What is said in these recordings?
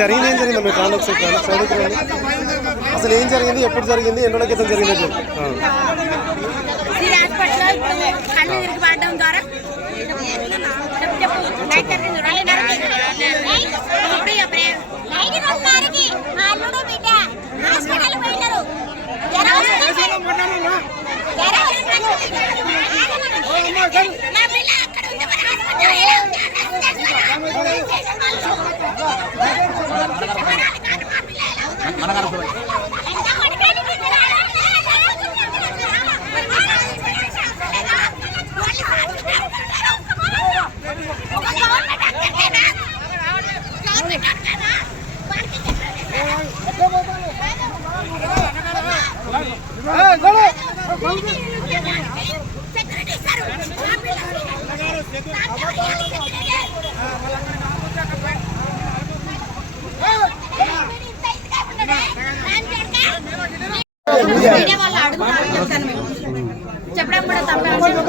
జరిగింది ఏం జరిగింది మీ కాలం ఒకసారి అసలు ఏం జరిగింది, ఎప్పుడు జరిగింది, ఎన్నో క్రితం జరిగింది?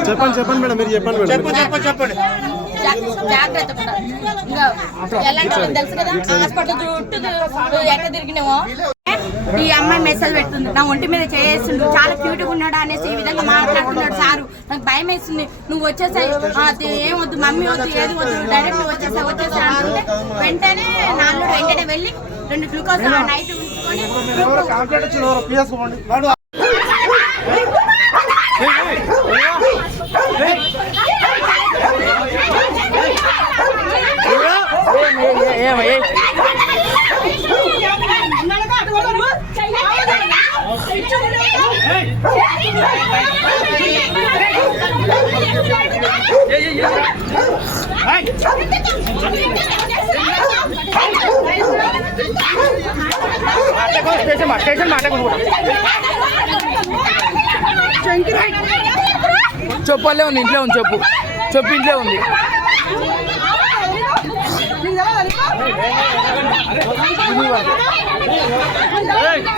చెప్పండి చెప్పండి మేడం, మీరు చెప్పండి మేడం. చెప్పండి జాగ్రత్త తెలుసు కదా, హాస్పిటల్ చుట్టూ ఎట్లా తిరిగినామో. ఈ అమ్మాయి మెసేజ్ పెడుతుంది, నా ఒంటి మీద చేస్తుండు, చాలా క్యూట్గా ఉన్నాడు అనేసి ఈ విధంగా మాట్లాడుతున్నాడు. సారు నాకు భయం వేస్తుంది, నువ్వు వచ్చేసాయి, ఏం వద్దు మమ్మీ వద్దు ఏది వద్దు, డైరెక్ట్ వచ్చేసా అంటుంటే వెంటనే నాలుగు వెంటనే వెళ్ళి 2 గ్లూకోజ్ నైట్ ఉంచుకొని చెప్పలే ఉంది, ఇంట్లో ఉంది, చెప్పు ఇంట్లో ఉంది.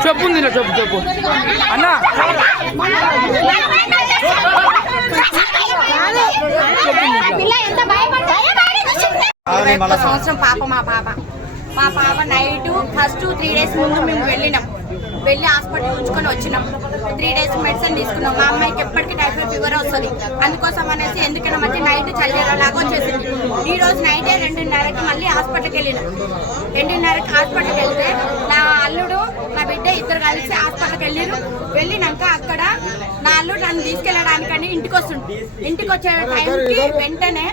చెప్పు ఉంది, చెప్పు అన్నా. సంవత్సరం పాప మా పాప నైట్ ఫస్ట్ 3 days ముందు మేము వెళ్ళి హాస్పిటల్ ఉంచుకొని వచ్చినాం. 3 days మెడిసిన్ తీసుకున్నాం. మా అమ్మాయికి ఎప్పటికీ టైఫాయిడ్ ఫీవర్ వస్తుంది, అందుకోసం అనేసి ఎందుకైనా మంచి నైట్ చల్లేలాగా వచ్చేసింది. ఈ రోజు నైటే 2:30కి మళ్ళీ హాస్పిటల్కి వెళ్ళినాం. 2:30కి హాస్పిటల్కి వెళ్తే నా అల్లుడు నా బిడ్డ ఇద్దరు కలిసి హాస్పిటల్కి వెళ్ళినాక అక్కడ నా అల్లుడు నన్ను తీసుకెళ్ళడానికని ఇంటికి వస్తుండు. ఇంటికి వచ్చే టైంకి వెంటనే